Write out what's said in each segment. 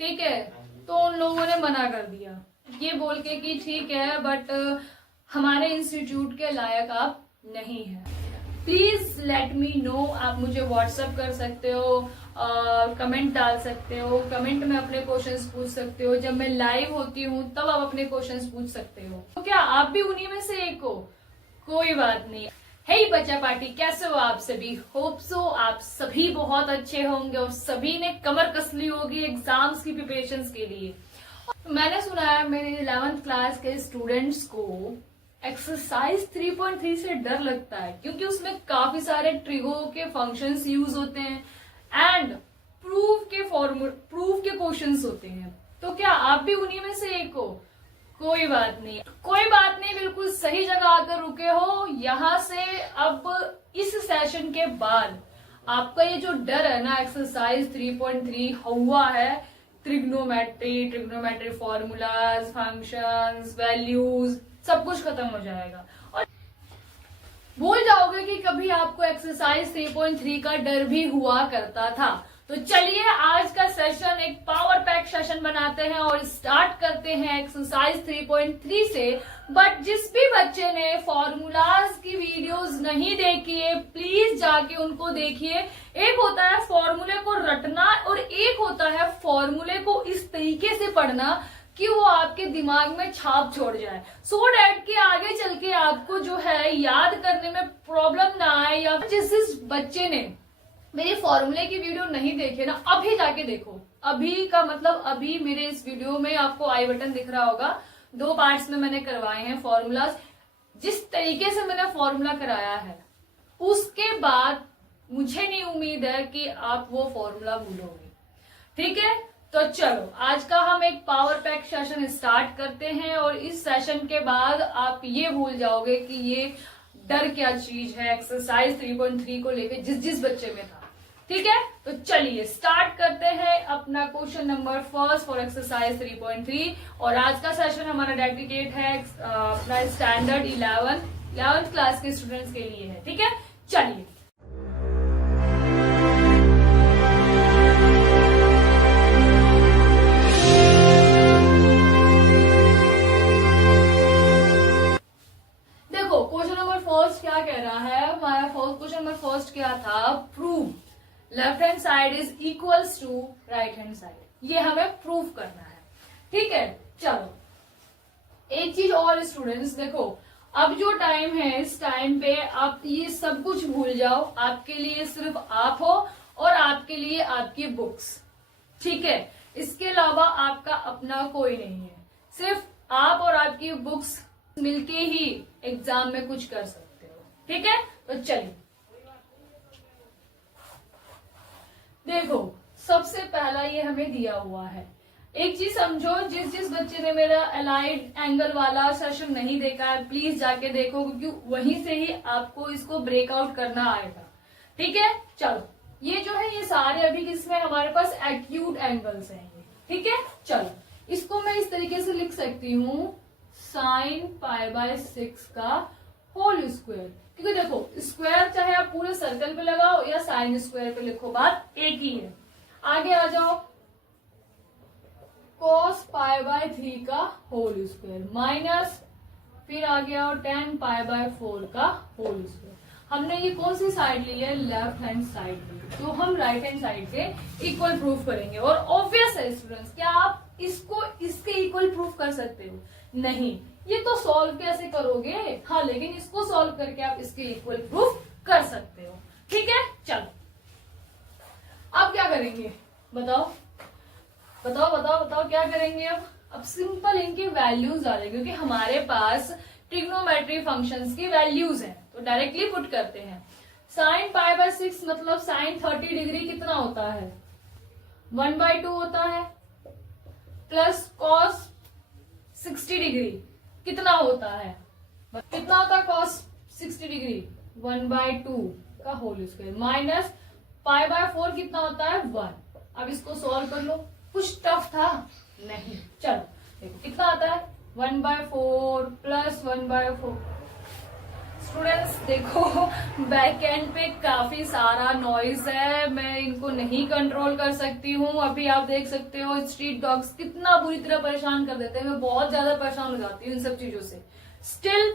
ठीक है, तो उन लोगों ने मना कर दिया ये बोल के कि ठीक है बट हमारे इंस्टीट्यूट के लायक आप नहीं है। प्लीज लेट मी नो, आप मुझे व्हाट्सएप कर सकते हो, कमेंट डाल सकते हो, कमेंट में अपने क्वेश्चंस पूछ सकते हो, जब मैं लाइव होती हूँ तब आप अपने क्वेश्चंस पूछ सकते हो। तो क्या आप भी उन्हीं में से एक हो? कोई बात नहीं। हे बच्चा पार्टी, कैसे हो आप सभी? होप सो आप सभी बहुत अच्छे होंगे और सभी ने कमर कस ली होगी एग्जाम्स की प्रिपरेशंस के लिए। मैंने सुना है मेरे 11th क्लास के स्टूडेंट्स को एक्सरसाइज 3.3 से डर लगता है क्योंकि उसमें काफी सारे ट्रिगो के फंक्शंस यूज होते हैं एंड प्रूफ के क्वेश्चंस होते हैं। तो क्या आप भी उन्हीं में से एक हो? कोई बात नहीं, कोई बात नहीं, बिल्कुल सही जगह आकर रुके हो। यहाँ से अब इस सेशन के बाद आपका ये जो डर है ना एक्सरसाइज 3.3 हुआ है, ट्रिग्नोमेट्री फॉर्मूलाज, फंक्शंस, वैल्यूज, सब कुछ खत्म हो जाएगा और भूल जाओगे कि कभी आपको एक्सरसाइज 3.3 का डर भी हुआ करता था। तो चलिए आज का सेशन एक पावर पैक सेशन बनाते हैं और स्टार्ट करते हैं एक्सरसाइज 3.3 से। बट जिस भी बच्चे ने फॉर्मूलाज की वीडियोस नहीं देखी है प्लीज जाके उनको देखिए। एक होता है फॉर्मूले को रटना और एक होता है फॉर्मूले को इस तरीके से पढ़ना कि वो आपके दिमाग में छाप छोड़ जाए, सो डैट कि आगे चल के आपको जो है याद करने में प्रॉब्लम ना आए। या जिस बच्चे ने मेरी फॉर्मूले की वीडियो नहीं देखी ना, अभी जाके देखो। अभी का मतलब अभी मेरे इस वीडियो में आपको आई बटन दिख रहा होगा, 2 पार्ट्स में मैंने करवाए हैं फॉर्मूलाज। जिस तरीके से मैंने फॉर्मूला कराया है उसके बाद मुझे नहीं उम्मीद है कि आप वो फॉर्मूला भूलोगे। ठीक है, तो चलो आज का हम एक पावर पैक सेशन स्टार्ट करते हैं और इस सेशन के बाद आप ये भूल जाओगे कि ये डर क्या चीज है एक्सरसाइज 3.3 को लेके जिस बच्चे में था। ठीक है, तो चलिए स्टार्ट करते हैं अपना question number first for exercise 3.3 और आज का सेशन हमारा डेडिकेट है अपना स्टैंडर्ड 11th क्लास के स्टूडेंट्स के लिए है। ठीक है, चलिए देखो क्वेश्चन नंबर फर्स्ट क्या कह रहा है। हमारा क्वेश्चन नंबर फर्स्ट क्या था, prove left hand side is equals to right hand side. ये हमें प्रूव करना है। ठीक है, चलो एक चीज और स्टूडेंट्स देखो, अब जो टाइम है इस टाइम पे आप ये सब कुछ भूल जाओ। आपके लिए सिर्फ आप हो और आपके लिए आपकी बुक्स। ठीक है, इसके अलावा आपका अपना कोई नहीं है, सिर्फ आप और आपकी बुक्स मिलके ही एग्जाम में कुछ कर सकते हो। ठीक है, तो चलिए देखो सबसे पहला ये हमें दिया हुआ है। एक चीज समझो, जिस बच्चे ने मेरा अलाइड एंगल वाला सेशन नहीं देखा है प्लीज जाके देखो क्योंकि वहीं से ही आपको इसको ब्रेकआउट करना आएगा। ठीक है, चलो ये जो है ये सारे अभी किसमें हमारे पास एक्यूट एंगल्स हैं। ठीक है, चलो इसको मैं इस तरीके से लिख सकती हूँ sin π/6 का होल स्क्वायर। क्योंकि देखो स्क्वायर चाहे आप पूरे सर्कल पे लगाओ या साइन स्क्वायर पे लिखो बात एक ही है। आगे आ जाओ cos π/3 का होल स्क्वायर माइनस फिर आ गया और tan π/4 का होल स्क्वायर। हमने ये कौन सी साइड ली है, लेफ्ट हैंड साइड ली, तो हम राइट हैंड साइड के इक्वल प्रूफ करेंगे। और ऑब्वियस है स्टूडेंट्स, क्या आप इसको इसके इक्वल प्रूफ कर सकते हो? नहीं, ये तो सॉल्व कैसे करोगे, हाँ लेकिन इसको सॉल्व करके आप इसके इक्वल प्रूफ कर सकते हो। ठीक है, चलो अब क्या करेंगे बताओ बताओ बताओ बताओ क्या करेंगे। अब सिंपल इनकी वैल्यूज डालेंगे क्योंकि हमारे पास ट्रिग्नोमेट्री फंक्शंस की वैल्यूज हैं, तो डायरेक्टली पुट करते हैं। sin π/6 मतलब sin 30 डिग्री कितना होता है, 1/2 होता है, प्लस cos 60 डिग्री कितना होता है, कितना होता है cos 60 डिग्री 1/2 का होल स्क्वायर माइनस π/4 कितना होता है 1। अब इसको सॉल्व कर लो, कुछ टफ था नहीं। चलो देखो कितना आता है 1/4 प्लस 1/4 स्टूडेंट्स देखो, बैक एंड पे काफी सारा नॉइज है, मैं इनको नहीं कंट्रोल कर सकती हूँ। अभी आप देख सकते हो स्ट्रीट डॉग्स कितना बुरी तरह परेशान कर देते हैं। मैं बहुत ज्यादा परेशान हो जाती हूँ इन सब चीजों से। स्टिल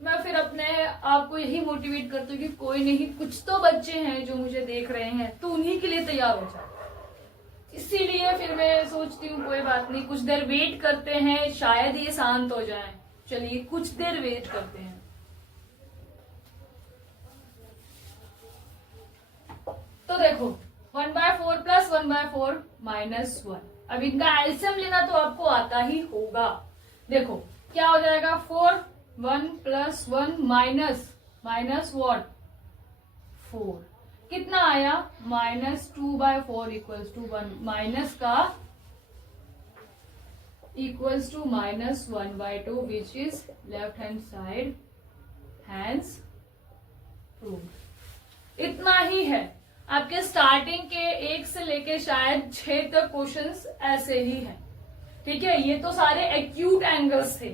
मैं फिर अपने आप को यही मोटिवेट करती हूँ कि कोई नहीं, कुछ तो बच्चे हैं जो मुझे देख रहे हैं, तो उन्हीं के लिए तैयार हो जाओ। इसीलिए फिर मैं सोचती हूँ कोई बात नहीं, कुछ देर वेट करते हैं, शायद ये शांत हो जाए। चलिए कुछ देर वेट करते हैं। तो देखो 1/4 प्लस 1/4 माइनस 1। अब इनका एलसीएम लेना तो आपको आता ही होगा। देखो क्या हो जाएगा, 4 1 प्लस 1 माइनस वॉट 4, कितना आया -2/4 इक्वल्स टू 1, माइनस का equals to -1/2 which is left hand side, hence proved. इतना ही है। आपके स्टार्टिंग के 1 से लेके शायद 6 तक क्वेश्चंस ऐसे ही हैं। ठीक है, ये तो सारे एक्यूट एंगल्स थे,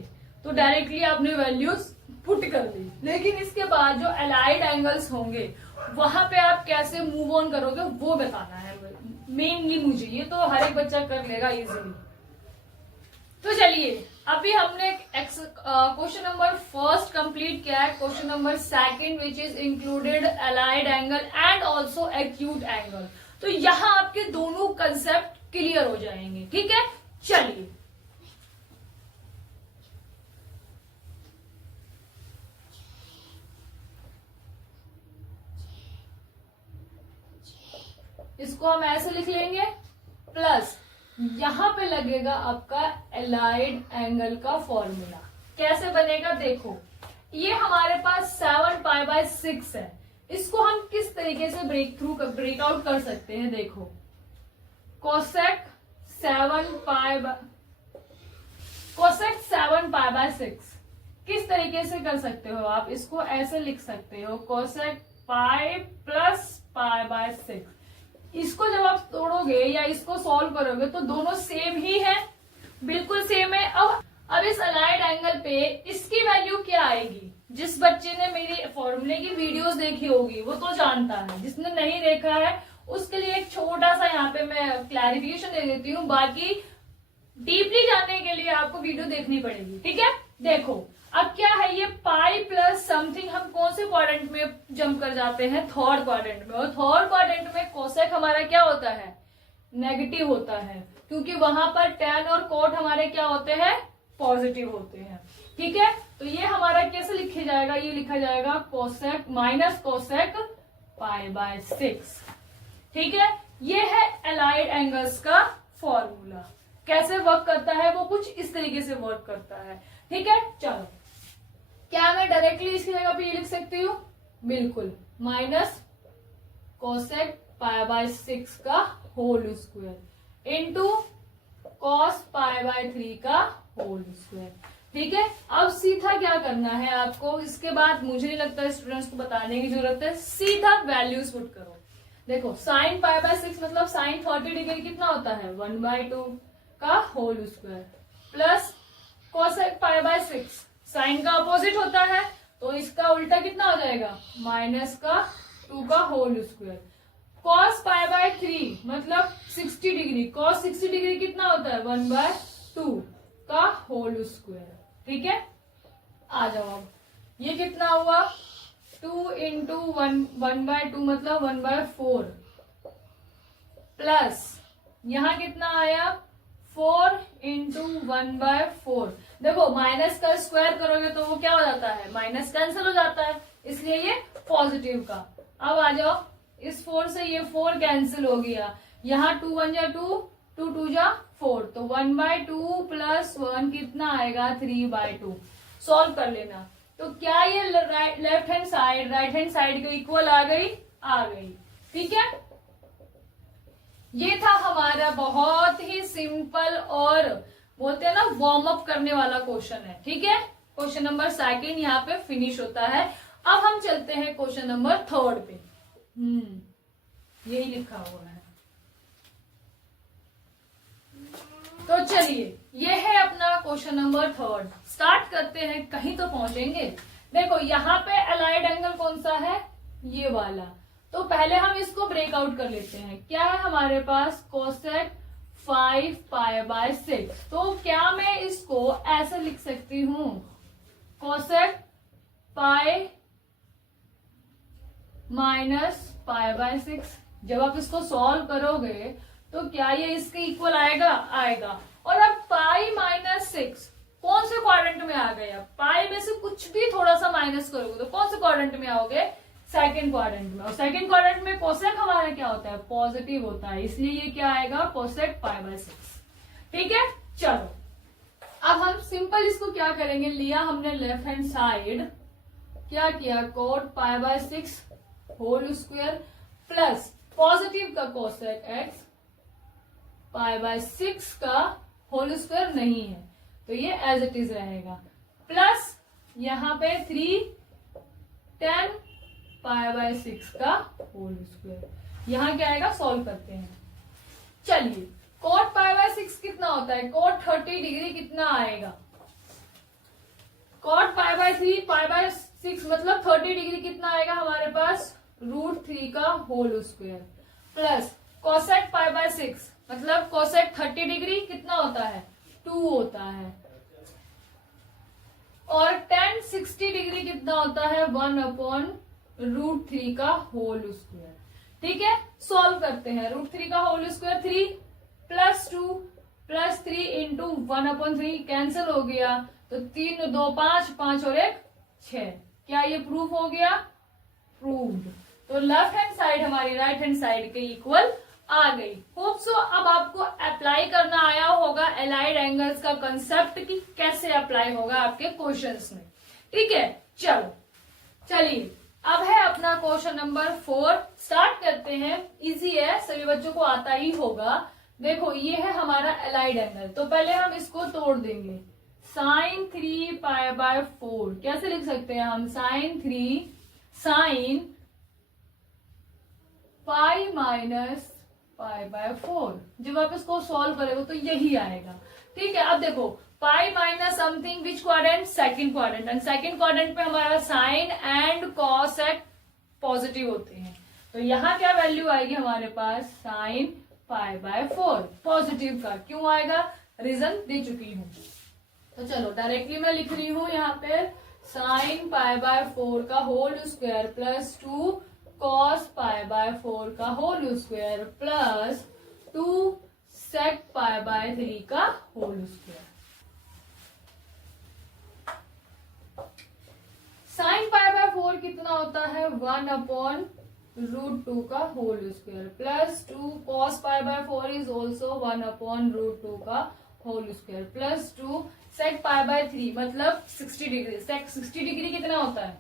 तो डायरेक्टली आपने वैल्यूज पुट कर ली। लेकिन इसके बाद जो अलाइड एंगल्स होंगे वहां पे आप कैसे मूव ऑन करोगे वो बताना है मेनली मुझे। ये तो हर एक बच्चा कर लेगा इजीली। तो चलिए, अभी हमने क्वेश्चन नंबर फर्स्ट कंप्लीट किया है। Question number second which is included allied angle and also acute angle. तो यहां आपके दोनों कंसेप्ट क्लियर हो जाएंगे। ठीक है, चलिए इसको हम ऐसे लिख लेंगे, प्लस यहां पे लगेगा आपका एलाइड एंगल का फॉर्मूला। कैसे बनेगा देखो, ये हमारे पास 7π/6 है। इसको हम किस तरीके से ब्रेकआउट कर सकते हैं, देखो कोसेक 7π/6 किस तरीके से कर सकते हो आप, इसको ऐसे लिख सकते हो कोसेक पाई प्लस π/6। इसको जब आप तोड़ोगे या इसको सॉल्व करोगे तो दोनों सेम ही है, बिल्कुल सेम है। अब इस अलाइड एंगल पे इसकी वैल्यू क्या आएगी, जिस बच्चे ने मेरी फॉर्मूले की वीडियोस देखी होगी वो तो जानता है, जिसने नहीं देखा है उसके लिए एक छोटा सा यहाँ पे मैं क्लैरिफिकेशन दे देती हूँ। बाकी डीपली जानने के लिए आपको वीडियो देखनी पड़ेगी। ठीक है, देखो अब क्या है, ये पाई प्लस समथिंग हम कौन से क्वाड्रेंट में जंप कर जाते हैं, थर्ड क्वाड्रेंट में। और थर्ड क्वाड्रेंट में कोसेक हमारा क्या होता है, नेगेटिव होता है, क्योंकि वहां पर टेन और कोट हमारे क्या होते हैं, पॉजिटिव होते हैं। ठीक है, तो ये हमारा कैसे लिखा जाएगा, ये लिखा जाएगा कोसेक माइनस कोसेक π/6। ठीक है, ये है एलाइड एंगल्स का फॉर्मूला। कैसे वर्क करता है वो कुछ इस तरीके से वर्क करता है। ठीक है, चलो क्या मैं डायरेक्टली इसकी जगह पे ये लिख सकती हूँ, बिल्कुल माइनस कोसेक π/6 का होल स्क्वायर इंटू कॉस π/3 का होल स्क्वायर। ठीक है, अब सीधा क्या करना है आपको, इसके बाद मुझे नहीं लगता स्टूडेंट्स को बताने की जरूरत है, सीधा वैल्यूज पुट करो। देखो साइन π/6 मतलब साइन 30 डिग्री कितना होता है, 1/2 का whole square plus cosec π/6 sine का अपोजिट होता है, तो इसका उल्टा कितना हो जाएगा, माइनस का 2 का होल स्क्वायर। कॉस π/3 मतलब 60 डिग्री, कॉस 60 डिग्री कितना होता है, 1/2 का होल स्क्वायर। ठीक है, आ जाओ अब ये कितना हुआ, 2 इंटू 1/2 मतलब 1/4 प्लस यहां कितना आया 4 इंटू 1/4। देखो माइनस का स्क्वायर करोगे तो वो क्या हो जाता है, माइनस कैंसिल हो जाता है, इसलिए ये पॉजिटिव का। अब आ जाओ, इस 4 से ये 4 कैंसिल हो गया, यहाँ 2 1 जा 2, 2 2 जा 4, तो 1/2 प्लस 1 कितना आएगा, 3/2। सॉल्व कर लेना, तो क्या ये left hand side right hand side के इक्वल आ गई, आ गई। ठीक है, ये था हमारा बहुत ही सिंपल और बोलते हैं ना वार्म अप करने वाला क्वेश्चन है। ठीक है, क्वेश्चन नंबर सेकंड यहाँ पे फिनिश होता है। अब हम चलते हैं क्वेश्चन नंबर थर्ड पे। यही लिखा हुआ है, तो चलिए ये है अपना क्वेश्चन नंबर थर्ड। स्टार्ट करते हैं, कहीं तो पहुंचेंगे। देखो यहाँ पे अलाइड एंगल कौन सा है, ये वाला। तो पहले हम इसको ब्रेकआउट कर लेते हैं। क्या है हमारे पास, कोसेक 5 पाई बाय 6। तो क्या मैं इसको ऐसे लिख सकती हूं, cosec pi minus pi by 6। जब आप इसको सॉल्व करोगे तो क्या ये इसके इक्वल आएगा, आएगा। और अब पाई माइनस 6 कौन से क्वाड्रेंट में आ गया, पाई में से कुछ भी थोड़ा सा माइनस करोगे तो कौन से क्वाड्रेंट में आओगे, सेकंड क्वाड्रेंट में। और सेकंड क्वाड्रेंट में कोसेक हमारा क्या होता है, पॉजिटिव होता है, इसलिए ये क्या आएगा, कोसेक पाई बाय 6। ठीक है, चलो अब हम सिंपल इसको क्या करेंगे, लिया हमने लेफ्ट हैंड साइड, क्या किया, cot pi by 6 whole square plus positive का कोसेक एक्स पाई बाय 6 का होल स्क्वायर नहीं है तो ये एज इट इज रहेगा, प्लस यहां पे 10 पाई बाय 6 का होल स्क्वायर। यहां क्या आएगा, सॉल्व करते हैं। चलिए कोट पाई बाय 6 कितना होता है, कोट 30 डिग्री कितना आएगा, coat pi by 3 pi by 6 मतलब 30 डिग्री कितना आएगा हमारे पास, √3 का whole square plus cosec pi by 6 मतलब कोसेक 30 डिग्री कितना होता है, 2 होता है। और tan 60 डिग्री कितना होता है, 1/√3 का होल स्क्वायर। ठीक है, सॉल्व करते हैं। √3 का whole square 3 plus 2 plus 3 into 1/3 cancel हो गया, तो 3 2 5 5 और 1 6। क्या ये प्रूफ हो गया, प्रूव्ड। तो लेफ्ट हैंड साइड हमारी राइट हैंड साइड के इक्वल आ गई। होप सो अब आपको अप्लाई करना आया होगा एलाइड एंगल्स का कंसेप्ट कि कैसे अप्लाई होगा आपके क्वेश्चंस में। ठीक है, चलिए अब है अपना क्वेश्चन नंबर 4, स्टार्ट करते हैं। इजी है, सभी बच्चों को आता ही होगा। देखो ये है हमारा एलाइड एंगल, तो पहले हम इसको तोड़ देंगे। sin 3 पाई बाय 4 कैसे लिख सकते हैं हम, sin 3 sin pi minus pi by 4। जब आप इसको सॉल्व करोगे तो यही आएगा। ठीक है, अब देखो pi minus something which quadrant, second quadrant, and second quadrant पे हमारा साइन एंड कॉसेक पॉजिटिव होते हैं, तो यहाँ क्या वैल्यू आएगी हमारे पास, साइन पाई बाय 4 पॉजिटिव का। क्यों आएगा, रीजन दे चुकी हूं। तो चलो डायरेक्टली मैं लिख रही हूं यहाँ पे साइन पाई बाय 4 का whole square plus 2 cos pi by 4 का whole square plus 2 sec pi by 3 का whole square. Sine pi by 4 कितना होता है, 1/√2 का whole square plus 2 cos pi by 4 is also 1/√2 का whole square plus 2 sec pi by 3 मतलब 60 degree. सेक 60 degree कितना होता है,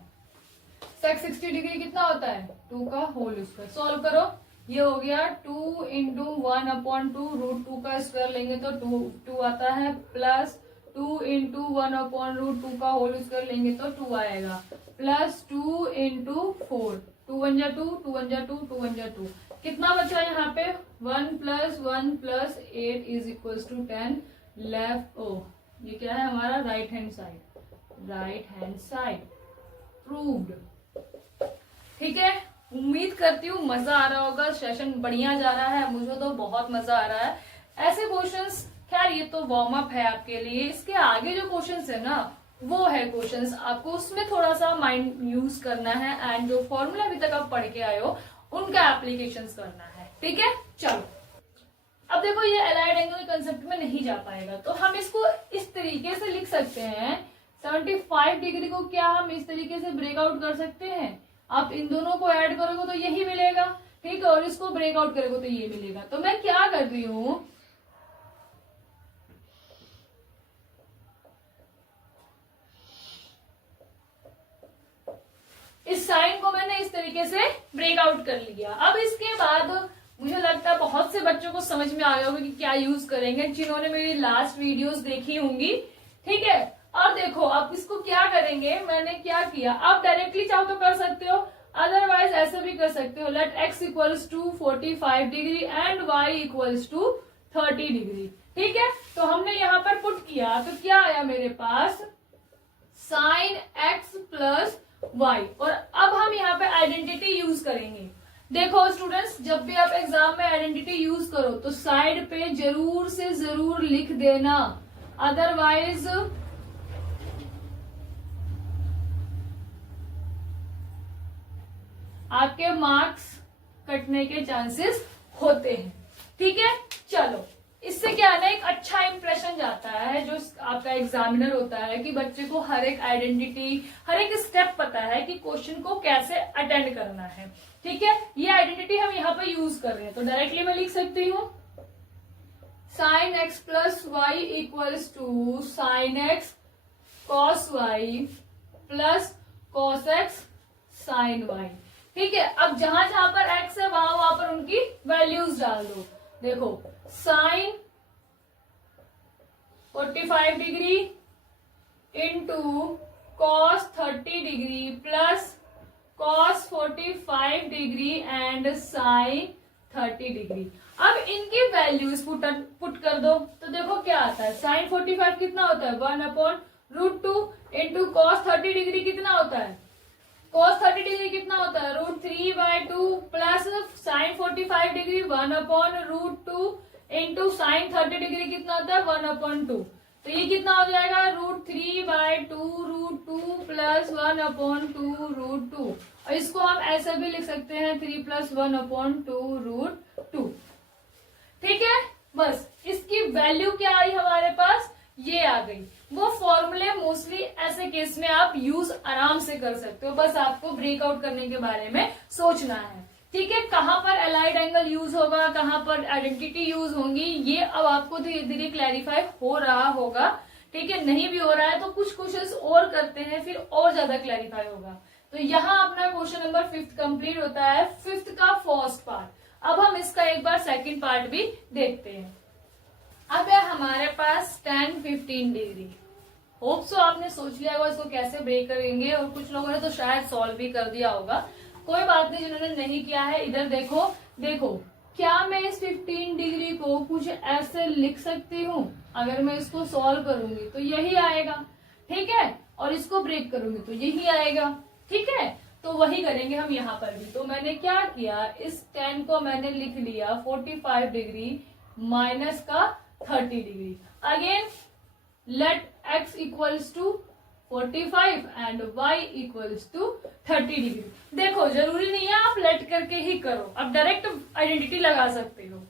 सेक 60 डिग्री कितना होता है, 2 का होल स्क्वायर। सॉल्व करो, ये हो गया 2 इंटू 1/2 √2 का स्क्वायर लेंगे तो 2 आता है, प्लस 2 इंटू 1/√2 का होल स्क्वायर लेंगे तो 2 आएगा, प्लस 2 इंटू 4, 2 1 जा 2, 2 1 जा 2, 2 1 जा 2। कितना बचा यहाँ पे, 1 + 1 + 8 इज इक्वल टू 10 लेफ्ट। ओ ये क्या है हमारा, right hand side, right hand side proved. ठीक है, उम्मीद करती हूँ मजा आ रहा होगा, सेशन बढ़िया जा रहा है, मुझे तो बहुत मजा आ रहा है। ऐसे क्वेश्चंस, खैर ये तो वार्म अप है आपके लिए, इसके आगे जो क्वेश्चंस है ना वो है क्वेश्चंस, आपको उसमें थोड़ा सा माइंड यूज करना है एंड जो फॉर्मूला अभी तक आप पढ़ के आए हो उनका एप्लीकेशन करना है। ठीक है, चलो अब देखो ये एलाइड एंगल कंसेप्ट में नहीं जा पाएगा, तो हम इसको इस तरीके से लिख सकते हैं। 75 डिग्री को क्या हम इस तरीके से ब्रेकआउट कर सकते हैं, आप इन दोनों को ऐड करोगे तो यही मिलेगा। ठीक है, और इसको ब्रेकआउट करोगे तो ये मिलेगा। तो मैं क्या कर रही हूं, इस साइन को मैंने इस तरीके से ब्रेकआउट कर लिया। अब इसके बाद मुझे लगता है बहुत से बच्चों को समझ में आ गया होगा कि क्या यूज करेंगे, जिन्होंने मेरी लास्ट वीडियोस देखी होंगी। ठीक है, और देखो अब इसको क्या करेंगे, मैंने क्या किया, आप डायरेक्टली चाहो तो कर सकते हो, अदरवाइज ऐसे भी कर सकते हो। Let x equals to 45 degree and y equals to 30 degree. ठीक है, तो हमने यहाँ पर पुट किया तो क्या आया मेरे पास, साइन एक्स प्लस वाई। और अब हम यहाँ पे आइडेंटिटी यूज करेंगे। देखो स्टूडेंट्स, जब भी आप एग्जाम में आइडेंटिटी यूज करो तो साइड पे जरूर से जरूर लिख देना, अदरवाइज आपके मार्क्स कटने के चांसेस होते हैं। ठीक है, चलो, इससे क्या है ना, एक अच्छा इंप्रेशन जाता है जो आपका एग्जामिनर होता है कि बच्चे को हर एक आइडेंटिटी, हर एक स्टेप पता है कि क्वेश्चन को कैसे अटेंड करना है। ठीक है, ये आइडेंटिटी हम यहाँ पे यूज कर रहे हैं, तो डायरेक्टली मैं लिख सकती हूँ sine x plus y equals to sine x cos y plus cos x sine y. ठीक है, अब जहां जहां पर एक्स है वहां पर उनकी वैल्यूज डाल दो। देखो, sine 45 degree into cos 30 degree plus cos 45 degree and sine 30 degree. अब इनकी वैल्यूज पुट कर दो, तो देखो क्या आता है। साइन 45 कितना होता है, 1/√2 इंटू कॉस 30 डिग्री कितना होता है, cos 30 डिग्री कितना होता है, √3/2 plus sign 45 degree 1/√2 into sine 30 degree कितना होता है, 1/2। तो ये कितना हो जाएगा, √3/2√2 प्लस 1/2√2। और इसको हम ऐसे भी लिख सकते हैं 3 + 1/2√2। ठीक है, बस इसकी वैल्यू क्या आई हमारे पास, ये आ गई। वो फॉर्मूले मोस्टली ऐसे केस में आप यूज आराम से कर सकते हो, बस आपको ब्रेकआउट करने के बारे में सोचना है। ठीक है, कहां पर अलाइड एंगल यूज होगा, कहां पर आइडेंटिटी यूज होंगी, ये अब आपको धीरे धीरे क्लैरिफाई हो रहा होगा। ठीक है, नहीं भी हो रहा है तो कुछ क्वेश्चंस और करते हैं, फिर और ज्यादा क्लैरिफाई होगा। तो यहाँ अपना क्वेश्चन नंबर 5 कंप्लीट होता है, 5th का फर्स्ट पार्ट। अब हम इसका एक बार सेकंड पार्ट भी देखते हैं। अब है हमारे पास tan 15 डिग्री। होप सो आपने सोच लिया होगा इसको कैसे ब्रेक करेंगे, और कुछ लोगों ने तो शायद सॉल्व भी कर दिया होगा। कोई बात नहीं, जिन्होंने नहीं किया है इधर देखो। देखो, क्या मैं इस 15 डिग्री को कुछ ऐसे लिख सकती हूँ, अगर मैं इसको सॉल्व करूंगी तो यही आएगा। ठीक है, और इसको ब्रेक करूंगी तो यही आएगा। ठीक है, तो वही करेंगे हम यहाँ पर भी। तो मैंने क्या किया, इस tan को मैंने लिख लिया 45 डिग्री माइनस का 30 degree. Again let x equals to 45 and y equals to 30 degree. देखो, जरूरी नहीं है आप लेट करके ही करो, आप डायरेक्ट आइडेंटिटी लगा सकते हो।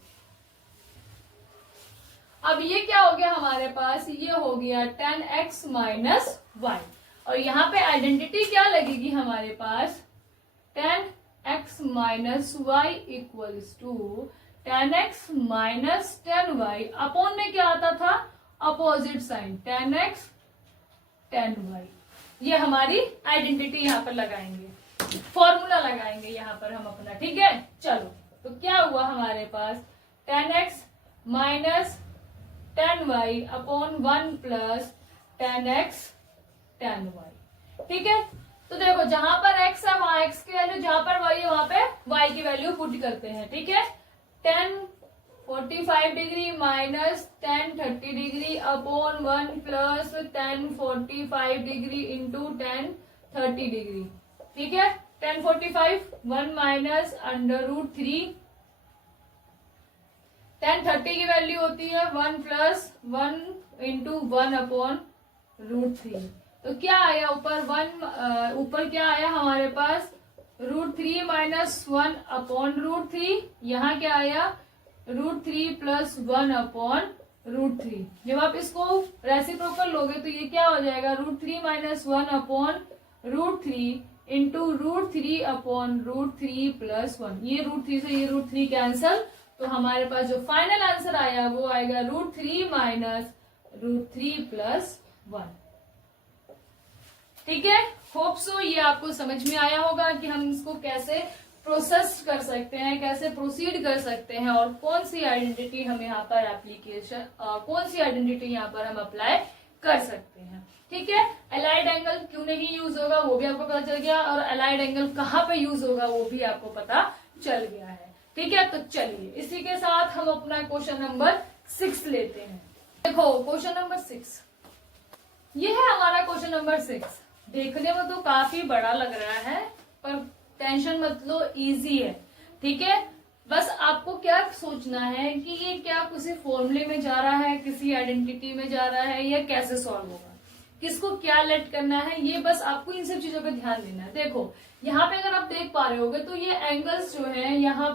अब ये क्या हो गया हमारे पास, ये हो गया tan x माइनस वाई। और यहाँ पे आइडेंटिटी क्या लगेगी हमारे पास, tan x minus y equals to tan x minus tan y। Upon में क्या आता था, opposite sign, tan x tan y। ये हमारी आइडेंटिटी यहाँ पर लगाएंगे, फॉर्मूला लगाएंगे यहाँ पर हम अपना। ठीक है, चलो, तो क्या हुआ हमारे पास, tan x minus tan y upon 1 plus tan x tan y। ठीक है, तो देखो जहां पर x है वहां x की वैल्यू, जहां पर y है वहां पे y की वैल्यू पुट करते हैं। ठीक है, tan 45 degree minus tan 30 degree upon 1 plus tan 45 degree into tan 30 degree. ठीक है, tan 45 1 माइनस √3, tan 30 की वैल्यू होती है 1 प्लस 1 इंटू 1 अपॉन √3। तो क्या आया ऊपर, ऊपर क्या आया हमारे पास, √3 माइनस 1 अपॉन √3। यहाँ क्या आया, √3 प्लस 1 अपॉन √3। जब आप इसको रेसिप्रोकल लोगे तो ये क्या हो जाएगा, √3 minus 1 upon √3 into √3 upon √3 plus 1। ये √3 से ये √3 कैंसल, तो हमारे पास जो फाइनल आंसर आया वो आएगा √3 माइनस √3 प्लस 1। ठीक है, होप सो ये आपको समझ में आया होगा कि हम इसको कैसे प्रोसेस कर सकते हैं, कैसे प्रोसीड कर सकते हैं, और कौन सी आइडेंटिटी हम यहाँ पर एप्लीकेशन, कौन सी आइडेंटिटी यहाँ पर हम अप्लाई कर सकते हैं। ठीक है, अलाइड एंगल क्यों नहीं यूज होगा वो भी आपको पता चल गया, और अलाइड एंगल कहाँ पे यूज होगा वो भी आपको पता चल गया है। ठीक है, तो चलिए इसी के साथ हम अपना क्वेश्चन नंबर 6 लेते हैं। देखो क्वेश्चन नंबर 6, ये है हमारा क्वेश्चन नंबर 6। देखने में तो काफी बड़ा लग रहा है, पर टेंशन मत लो, इजी है। ठीक है, बस आपको क्या सोचना है कि ये क्या किसी फॉर्मूले में जा रहा है, किसी आइडेंटिटी में जा रहा है, या कैसे सॉल्व होगा, किसको क्या लेट करना है, ये बस आपको इन सब चीजों पे ध्यान देना है। देखो यहाँ पे अगर आप देख पा रहे होगे तो ये एंगल्स जो है यहाँ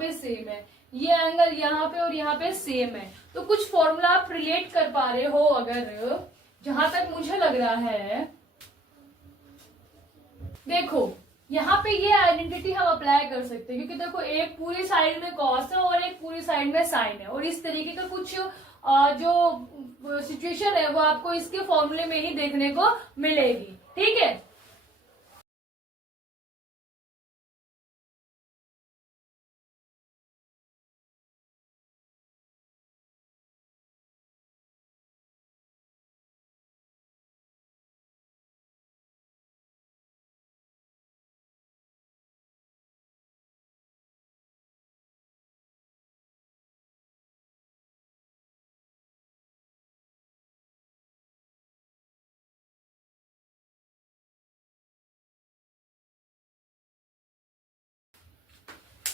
पे सेम है, ये एंगल यहाँ पे और यहाँ पे सेम है। तो कुछ फॉर्मूला आप रिलेट कर पा रहे हो अगर, जहां तक मुझे लग रहा है। देखो यहाँ पे ये आइडेंटिटी हम अप्लाई कर सकते हैं, क्योंकि देखो एक पूरी साइड में कॉस है और एक पूरी साइड में साइन है, और इस तरीके का कुछ जो सिचुएशन है वो आपको इसके फॉर्मूले में ही देखने को मिलेगी। ठीक है,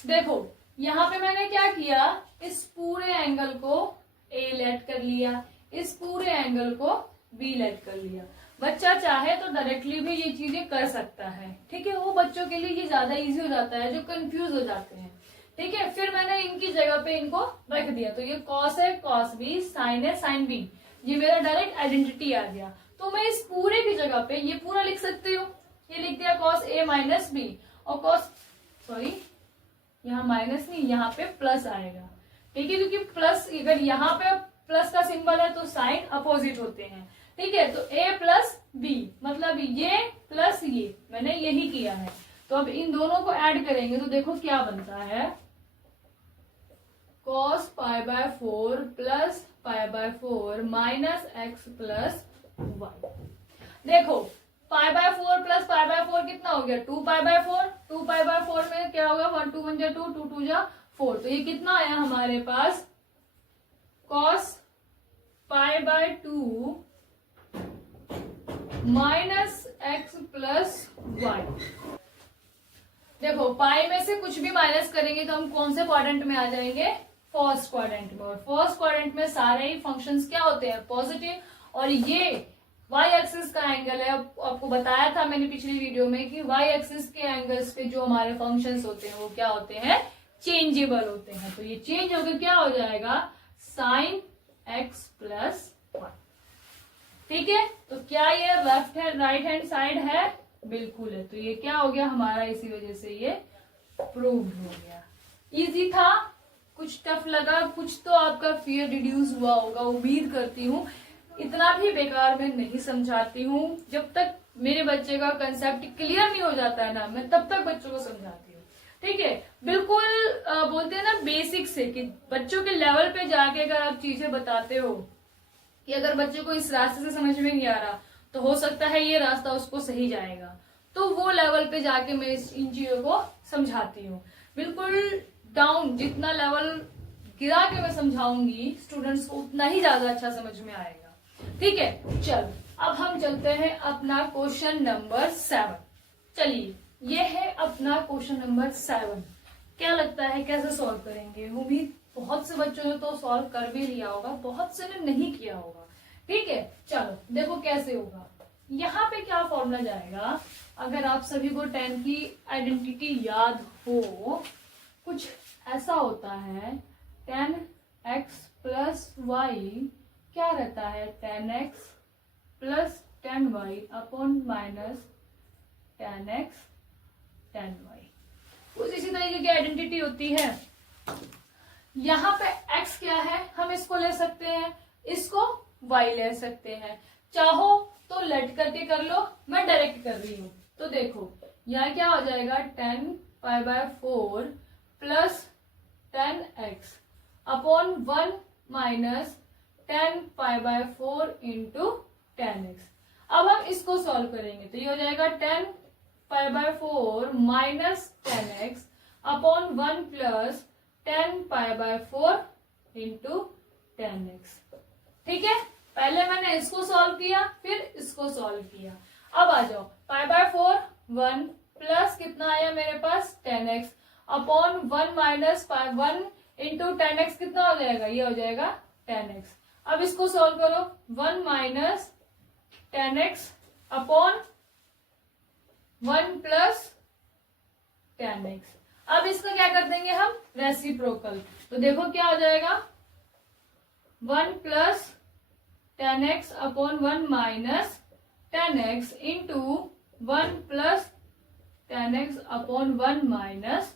देखो यहाँ पे मैंने क्या किया, इस पूरे एंगल को ए लेट कर लिया, इस पूरे एंगल को बी लेट कर लिया। बच्चा चाहे तो डायरेक्टली भी ये चीजें कर सकता है। ठीक है, वो बच्चों के लिए ये ज्यादा इजी हो जाता है जो कंफ्यूज हो जाते हैं। ठीक है, फिर मैंने इनकी जगह पे इनको रख दिया, तो ये कॉस है कॉस बी, साइन है साइन बी, ये मेरा डायरेक्ट आइडेंटिटी आ गया। तो मैं इस पूरे की जगह पे ये पूरा लिख सकती हूँ, ये लिख दिया कॉस ए माइनस बी, और कॉस सॉरी यहाँ माइनस नहीं, यहाँ पे प्लस आएगा। ठीक है, क्योंकि प्लस अगर यहाँ पे प्लस का सिंबल है तो साइन अपोजिट होते हैं। ठीक है, तो a प्लस बी मतलब ये प्लस ये, मैंने यही किया है। तो अब इन दोनों को ऐड करेंगे तो देखो क्या बनता है, cos pi by 4 plus pi by 4 minus x plus y. देखो pi by 4 plus pi by 4 कितना हो गया, 2 पाई बाय 4। 2 पाई बाय 4 में क्या होगा, 1 2 1 जा 2, 2 2 जा 4। तो ये कितना आया हमारे पास, cos pi by 2 minus x plus y. देखो पाई में से कुछ भी माइनस करेंगे तो हम कौन से क्वाड्रेंट में आ जाएंगे, फर्स्ट क्वाड्रेंट में। और फर्स्ट क्वाड्रेंट में सारे ही फंक्शंस क्या होते हैं, पॉजिटिव। और ये वाई एक्सिस का एंगल है, आपको बताया था मैंने पिछली वीडियो में कि वाई एक्सिस के एंगल्स पे जो हमारे फंक्शंस होते हैं वो क्या होते हैं, चेंजेबल होते हैं। तो ये चेंज होकर क्या हो जाएगा, साइन एक्स प्लस वाई। ठीक है, तो क्या ये left hand right hand side है, बिल्कुल है। तो ये क्या हो गया हमारा, इसी वजह से ये प्रूव्ड हो गया। इजी था, कुछ टफ लगा, कुछ तो आपका फियर रिड्यूस हुआ होगा, उम्मीद करती हूँ। इतना भी बेकार मैं नहीं समझाती हूँ, जब तक मेरे बच्चे का कंसेप्ट क्लियर नहीं हो जाता है ना, मैं तब तक बच्चों को समझाती हूँ। ठीक है, बिल्कुल बोलते हैं ना बेसिक से, कि बच्चों के लेवल पे जाके अगर आप चीजें बताते हो कि अगर बच्चे को इस रास्ते से समझ में नहीं आ रहा तो हो सकता है ये रास्ता उसको सही जाएगा, तो वो लेवल पे जाके मैं इन चीजों को समझाती हूँ। बिल्कुल डाउन जितना लेवल गिरा के मैं समझाऊंगी स्टूडेंट्स को, उतना ही ज्यादा अच्छा समझ में आएगा। ठीक है, चल अब हम चलते हैं अपना क्वेश्चन नंबर 7। चलिए, ये है अपना क्वेश्चन नंबर 7। क्या लगता है कैसे सॉल्व करेंगे, उम्मीद बहुत से बच्चों ने तो सॉल्व कर भी लिया होगा, बहुत से ने नहीं किया होगा। ठीक है, चलो देखो कैसे होगा। यहाँ पे क्या फॉर्मूला जाएगा, अगर आप सभी को 10 की आइडेंटिटी याद हो, कुछ ऐसा होता है, 10x प्लस वाई क्या रहता है, 10x plus 10y upon minus 10x 10y। कुछ इसी तरीके की आइडेंटिटी होती है। यहाँ पे x क्या है, हम इसको ले सकते हैं, इसको y ले सकते हैं। चाहो तो लेट करके कर लो, मैं डायरेक्ट कर रही हूं। तो देखो यहाँ क्या हो जाएगा, 10 पाई by 4 plus 10x upon 1 minus 10 pi by 4 into 10x। अब हम इसको सॉल्व करेंगे तो ये हो जाएगा 10 पाई by 4 minus 10x upon 1 plus 10 pi by 4 into 10x। ठीक है, पहले मैंने इसको सॉल्व किया, फिर इसको सॉल्व किया। अब आ जाओ, पाई बाय 4 1 प्लस कितना आया मेरे पास 10x upon 1 minus 1 into 10x कितना हो जाएगा, ये हो जाएगा 10x। अब इसको सॉल्व करो, 1 minus 10x upon 1 plus 10x। अब इसका क्या कर देंगे हम, रेसिप्रोकल। तो देखो क्या हो जाएगा, 1 plus 10x upon 1 minus 10x into 1 plus 10x upon 1 minus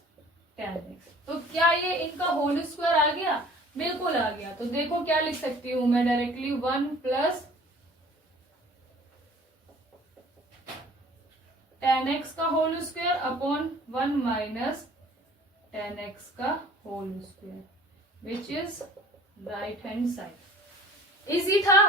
10x। तो क्या ये इनका होल स्क्वायर आ गया, बिल्कुल आ गया। तो देखो क्या लिख सकती हूं मैं डायरेक्टली, 1 प्लस 10x का whole square upon 1 minus 10x का whole square, which is right hand side. Easy था?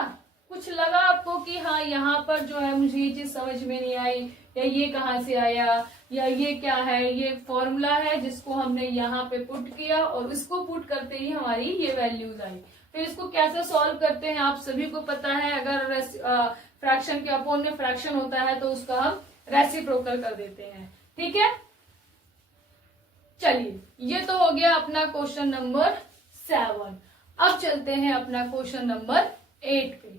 कुछ लगा आपको कि हाँ यहाँ पर जो है मुझे ये चीज समझ में नहीं आई, या ये कहाँ से आया, या ये क्या है, ये फॉर्मूला है जिसको हमने यहाँ पे पुट किया और इसको पुट करते ही हमारी ये वैल्यूज आई। फिर इसको कैसे सॉल्व करते हैं आप सभी को पता है। अगर फ्रैक्शन के अपॉन में फ्रैक्शन होता है तो उसका हम रेसिप्रोकल कर देते हैं, ठीक है। चलिए, ये तो हो गया अपना क्वेश्चन नंबर 7। अब चलते हैं अपना क्वेश्चन नंबर 8 पे,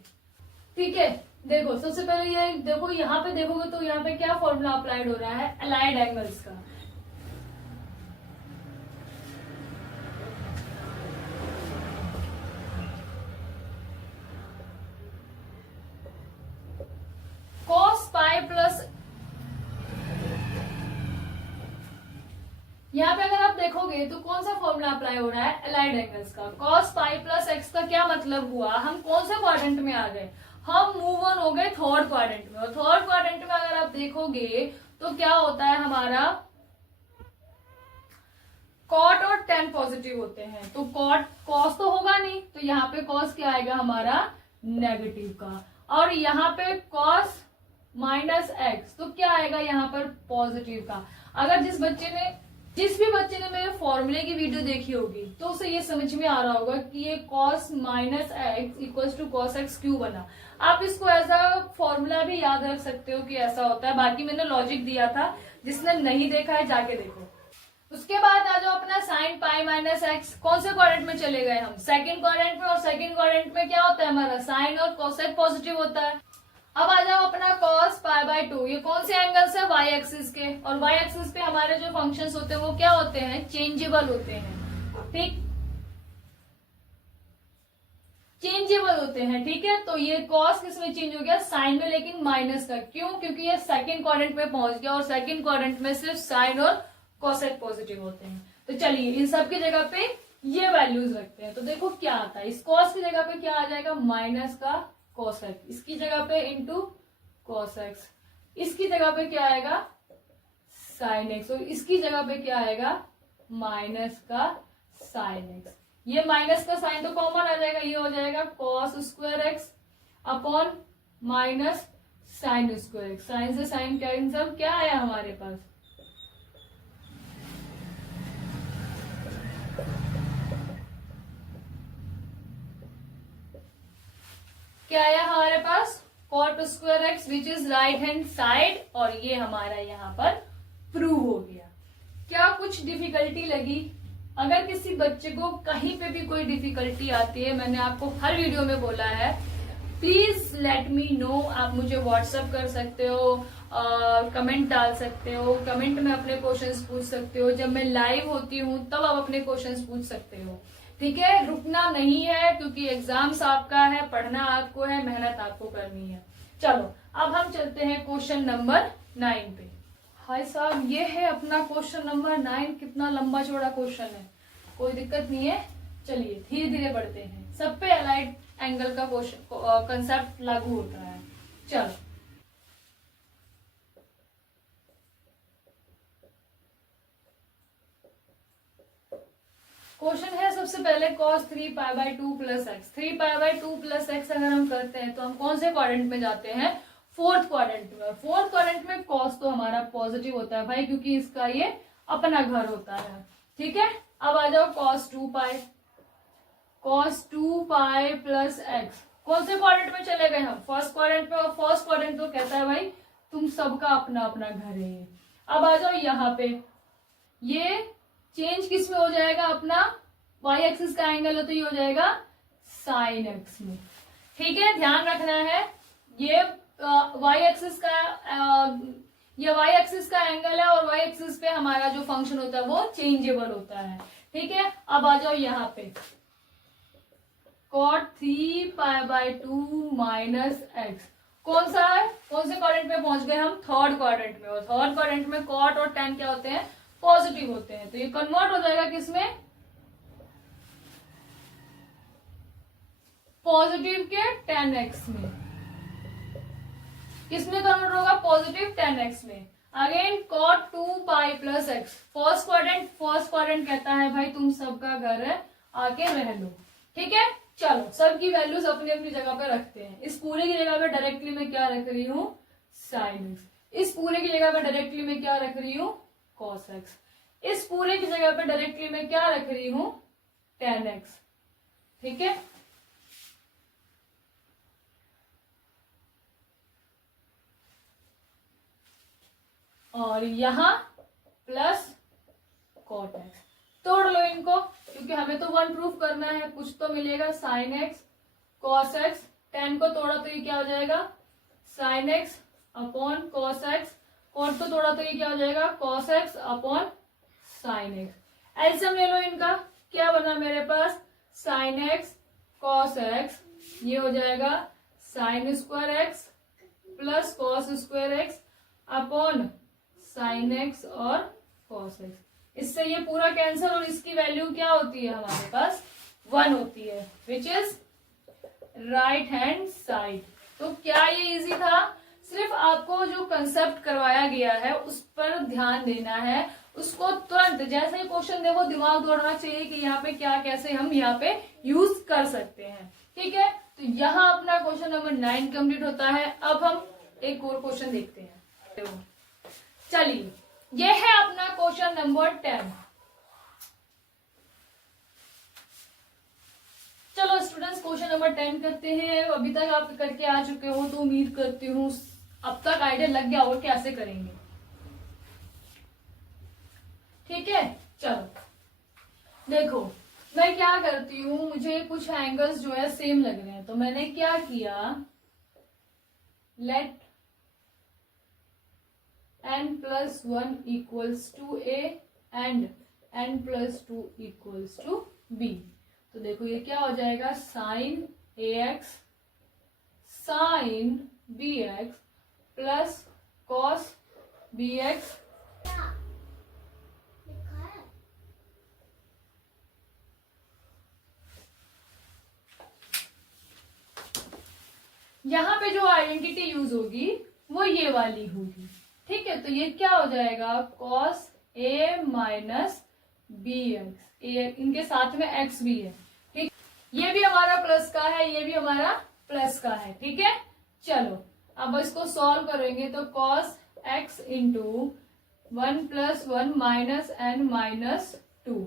ठीक है। देखो सबसे पहले ये देखो, यहाँ पे देखोगे तो यहाँ पे क्या फॉर्मूला अप्लाइड हो रहा है, अलाइड एंगल्स का। cos पाई प्लस, यहाँ पे अगर आप देखोगे तो कौन सा फॉर्मूला अप्लाई हो रहा है, अलाइड एंगल्स का। cos पाई प्लस एक्स का क्या मतलब हुआ, हम कौन से क्वाड्रेंट में आ गए, हम मूव ऑन हो गए थर्ड क्वाड्रेंट में। और थर्ड क्वाड्रेंट में अगर आप देखोगे तो क्या होता है हमारा, कॉट और टेन पॉजिटिव होते हैं। तो कॉट कॉस तो होगा नहीं, तो यहाँ पे कॉस क्या आएगा हमारा, नेगेटिव का। और यहाँ पे कॉस माइनस एक्स तो क्या आएगा यहाँ पर, पॉजिटिव का। अगर जिस भी बच्चे ने मेरे फॉर्मूले की वीडियो देखी होगी तो उसे ये समझ में आ रहा होगा कि ये cos minus x equals to cos x क्यों बना। आप इसको ऐसा फॉर्मूला भी याद रख सकते हो कि ऐसा होता है। बाकी मैंने लॉजिक दिया था, जिसने नहीं देखा है जाके देखो। उसके बाद आ जाओ अपना साइन पाई माइनस एक्स। कौन से क्वाड्रेंट में चले गए हम, सेकंड क्वाड्रेंट में। और सेकंड क्वाड्रेंट में क्या होता है हमारा, साइन और कोसेक पॉजिटिव होता है। अब आ जाओ अपना cos पाई बाय 2। ये कौन से एंगल्स है, वाई एक्सिस के। और वाई एक्सिस पे हमारे जो फंक्शंस होते हैं वो क्या होते हैं, चेंजेबल होते हैं, ठीक, चेंजेबल होते हैं, ठीक है। तो ये cos किस में चेंज हो गया, साइन में, लेकिन माइनस का। क्यों, क्योंकि ये सेकंड क्वाड्रेंट में पहुंच गया और सेकंड क्वाड्रेंट में सिर्फ साइन और कोसेक पॉजिटिव होते हैं। तो चलिए इन सब की जगह पे ये वैल्यूज रखते हैं। तो देखो क्या आता है, इस cos की जगह पे क्या आ जाएगा, माइनस का कोसेक, इसकी जगह पे इंटू कोसेक्स, इसकी जगह पे क्या आएगा, साइन एक्स, और इसकी जगह पे क्या आएगा, माइनस का साइन एक्स। ये माइनस का साइन तो कॉमन आ जाएगा, ये हो जाएगा cos square x upon minus sine square x. Sine से साइन कैंसिल, क्या आया हमारे पास, क्या आया हमारे पास, cot square x which is right hand side. और ये हमारा यहाँ पर प्रूव हो गया। क्या कुछ डिफिकल्टी लगी? अगर किसी बच्चे को कहीं पे भी कोई डिफिकल्टी आती है, मैंने आपको हर वीडियो में बोला है, प्लीज लेट मी नो। आप मुझे व्हाट्सएप कर सकते हो, कमेंट डाल सकते हो, कमेंट में अपने क्वेश्चंस पूछ सकते हो। जब मैं लाइव होती हूँ तब आप अपने क्वेश्चंस पूछ सकते हो, ठीक है। रुकना नहीं है, क्योंकि एग्जाम्स आपका है, पढ़ना आपको है, मेहनत आपको करनी है। चलो अब हम चलते हैं क्वेश्चन नंबर 9 पे। हाय साहब, ये है अपना क्वेश्चन नंबर 9। कितना लंबा चौड़ा क्वेश्चन है, कोई दिक्कत नहीं है। चलिए धीरे धीरे बढ़ते हैं। सब पे अलाइड एंगल का क्वेश्चन कंसेप्ट लागू होता है। चलो क्वेश्चन है सबसे पहले cos 3 pi by 2 plus x. 3 pi by 2 plus x अगर हम करते हैं तो हम कौन से क्वाड्रेंट में जाते हैं, फोर्थ क्वाड्रेंट में। फोर्थ क्वाड्रेंट में cos तो हमारा पॉजिटिव होता है भाई, क्योंकि इसका ये अपना घर होता है, ठीक है। अब आ जाओ cos 2 पाई प्लस एक्स। कौन से क्वाड्रेंट में चले गए हम? फर्स्ट क्वाड्रेंट में। और फर्स्ट क्वाड्रेंट तो कहता है भाई तुम सबका अपना अपना घर है। अब आ जाओ यहाँ पे, ये चेंज किस में हो जाएगा? अपना वाई एक्सिस का एंगल है तो ये हो जाएगा साइन एक्स में। ठीक है, ध्यान रखना है ये वाई एक्सिस का ये वाई एक्सिस का एंगल है और वाई एक्सिस पे हमारा जो फंक्शन होता है वो चेंजेबल होता है। ठीक है, अब आ जाओ यहाँ पे cot 3π/2 माइनस एक्स कौन सा है? कौन से क्वाड्रेंट में पहुंच गए हम? थर्ड क्वाड्रेंट में। और थर्ड क्वाड्रेंट में कॉट और टेन क्या होते हैं? पॉजिटिव होते हैं। तो ये कन्वर्ट हो जाएगा किसमें? पॉजिटिव के 10x में। किसमें कन्वर्ट होगा? पॉजिटिव 10x में। Again cot 2π + x first quadrant कहता है भाई तुम सबका घर है, आके रह लो। ठीक है, चलो सबकी वैल्यूज अपनी अपनी जगह पे रखते हैं। इस पूरे की जगह पे डायरेक्टली मैं क्या रख रही हूँ? Sine x. इस पूरे की जगह पे डायरेक्टली मैं क्या रख रही हूँ? Cos x. इस पूरे की जगह पे डायरेक्टली मैं क्या रख रही हूँ? tan x। ठीक है, और यहां प्लस cot x। तोड़ लो इनको, क्योंकि हमें तो वन प्रूफ करना है, कुछ तो मिलेगा। साइन एक्स कॉस एक्स, 10 को तोड़ा तो ये क्या हो जाएगा? Sine x upon cos x. Cot को तोड़ा तो ये क्या हो जाएगा? Cos x upon sine x. LCM ले लो इनका, क्या बना मेरे पास? साइन एक्स कॉस एक्स, ये हो जाएगा sine square x plus cos square x upon sine x और कॉस एक्स। इससे ये पूरा कैंसिल और इसकी वैल्यू क्या होती है हमारे पास? 1 होती है, विच इज राइट हैंड साइड। तो क्या ये इजी था? सिर्फ आपको जो कंसेप्ट करवाया गया है उस पर ध्यान देना है। उसको तुरंत जैसे ही क्वेश्चन देखो दिमाग दौड़ना चाहिए कि यहाँ पे क्या कैसे हम यहाँ पे यूज कर सकते हैं। ठीक है, तो यहाँ अपना क्वेश्चन नंबर 9 कंप्लीट होता है। अब हम एक और क्वेश्चन देखते हैं। चलिए, ये है अपना क्वेश्चन नंबर 10। चलो स्टूडेंट्स, क्वेश्चन नंबर 10 करते हैं। अभी तक आप करके आ चुके हो तो उम्मीद करती हूँ अब तक आइडिया लग गया होगा कैसे करेंगे। ठीक है, चलो देखो मैं क्या करती हूँ, मुझे कुछ एंगल्स जो है सेम लग रहे हैं तो मैंने क्या किया, late n+1 = a and n+2 = b। तो देखो ये क्या हो जाएगा? Sine ax sine bx plus cos bx यहाँ पे जो आइडेंटिटी यूज होगी वो ये वाली होगी। ठीक है, तो ये क्या हो जाएगा? cos a minus b x. इनके साथ में x भी है। ठीक, ये भी हमारा प्लस का है, ये भी हमारा प्लस का है। ठीक है, चलो अब इसको सॉल्व करेंगे तो cos x × 1 + 1 minus n minus 2।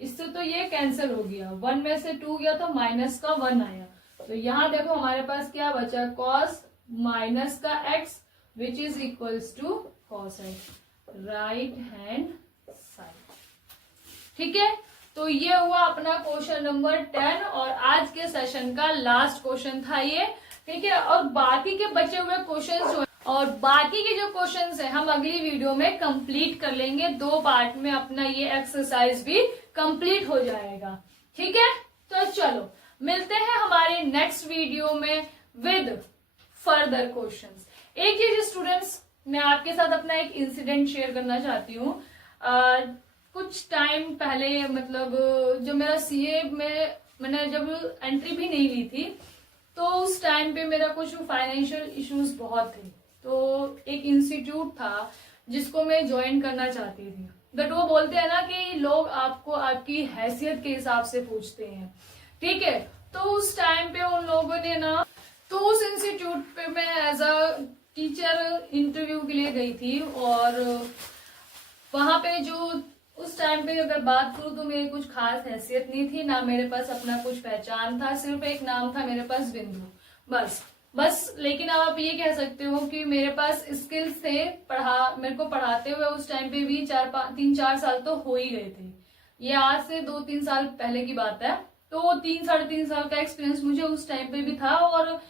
इससे तो ये कैंसिल हो गया, 1 में से 2 गया तो माइनस का 1 आया। तो यहाँ देखो हमारे पास क्या बचा? cos माइनस का x which is equals to cos x, right hand side. ठीक है, तो ये हुआ अपना क्वेश्चन नंबर 10 और आज के सेशन का लास्ट क्वेश्चन था ये। ठीक है, और बाकी के बचे हुए क्वेश्चंस जो और बाकी के जो क्वेश्चंस है हम अगली वीडियो में कंप्लीट कर लेंगे। 2 पार्ट में अपना ये एक्सरसाइज भी कंप्लीट हो जाएगा। ठीक है, तो चलो मिलते हैं हमारे नेक्स्ट वीडियो में विद फर्दर क्वेश्चंस। एक चीज स्टूडेंट्स, मैं आपके साथ अपना एक इंसिडेंट शेयर करना चाहती हूँ। कुछ टाइम पहले, मतलब जो मेरा सीए में मैंने जब एंट्री भी नहीं ली थी तो उस टाइम पे मेरा कुछ फाइनेंशियल इश्यूज बहुत थे। तो एक इंस्टीट्यूट था जिसको मैं ज्वाइन करना चाहती थी, बट वो बोलते हैं ना कि लोग आपको आपकी हैसियत के हिसाब से पूछते हैं। ठीक है, तो उस टाइम पे उन लोगों ने ना, तो उस इंस्टीट्यूट पे मैं एज अ टीचर इंटरव्यू के लिए गई थी और वहां पे जो उस टाइम पे अगर बात करूं तो मेरी कुछ खास हैसियत नहीं थी, ना मेरे पास अपना कुछ पहचान था, सिर्फ एक नाम था मेरे पास बिंदु। बस लेकिन अब आप ये कह सकते हो कि मेरे पास स्किल्स थे, मेरे को पढ़ाते हुए उस टाइम पे भी 3-4 साल तो हो ही गए थे। ये आज से 2-3 साल पहले की बात है, तो 3-3.5 साल का एक्सपीरियंस मुझे उस टाइम पे भी था, और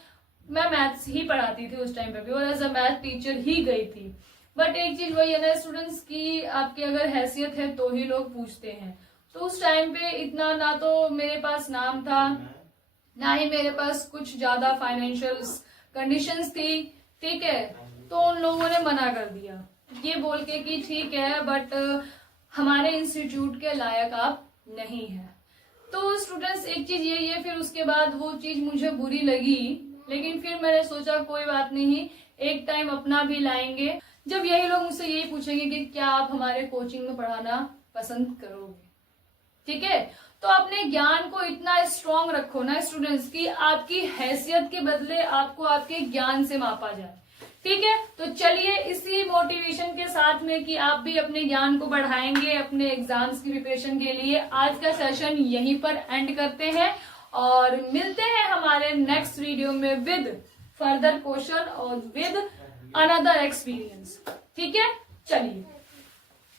मैं मैथ्स ही पढ़ाती थी उस टाइम पे भी, और एज अ मैथ टीचर ही गई थी। बट एक चीज वही है ना स्टूडेंट्स की, आपकी अगर हैसियत है तो ही लोग पूछते हैं। तो उस टाइम पे इतना ना तो मेरे पास नाम था, ना ही मेरे पास कुछ ज्यादा फाइनेंशियल कंडीशंस थी, ठीक है। तो उन लोगों ने मना कर दिया ये बोल के कि ठीक है बट हमारे इंस्टीट्यूट के लायक आप नहीं है। तो स्टूडेंट्स एक चीज यही है, फिर उसके बाद वो चीज मुझे बुरी लगी, लेकिन फिर मैंने सोचा कोई बात नहीं, एक टाइम अपना भी लाएंगे जब यही लोग मुझसे यही पूछेंगे कि क्या आप हमारे कोचिंग में पढ़ाना पसंद करोगे, ठीक है। तो अपने ज्ञान को इतना स्ट्रांग रखो ना स्टूडेंट्स की आपकी हैसियत के बदले आपको आपके ज्ञान से मापा जाए, ठीक है। तो चलिए इसी मोटिवेशन के साथ में कि आप भी अपने ज्ञान को बढ़ाएंगे अपने एग्जाम्स की प्रिपरेशन के लिए, आज का सेशन यहीं पर एंड करते हैं और मिलते हैं हमारे नेक्स्ट वीडियो में विद फर्दर क्वेश्चन और विद अनदर एक्सपीरियंस।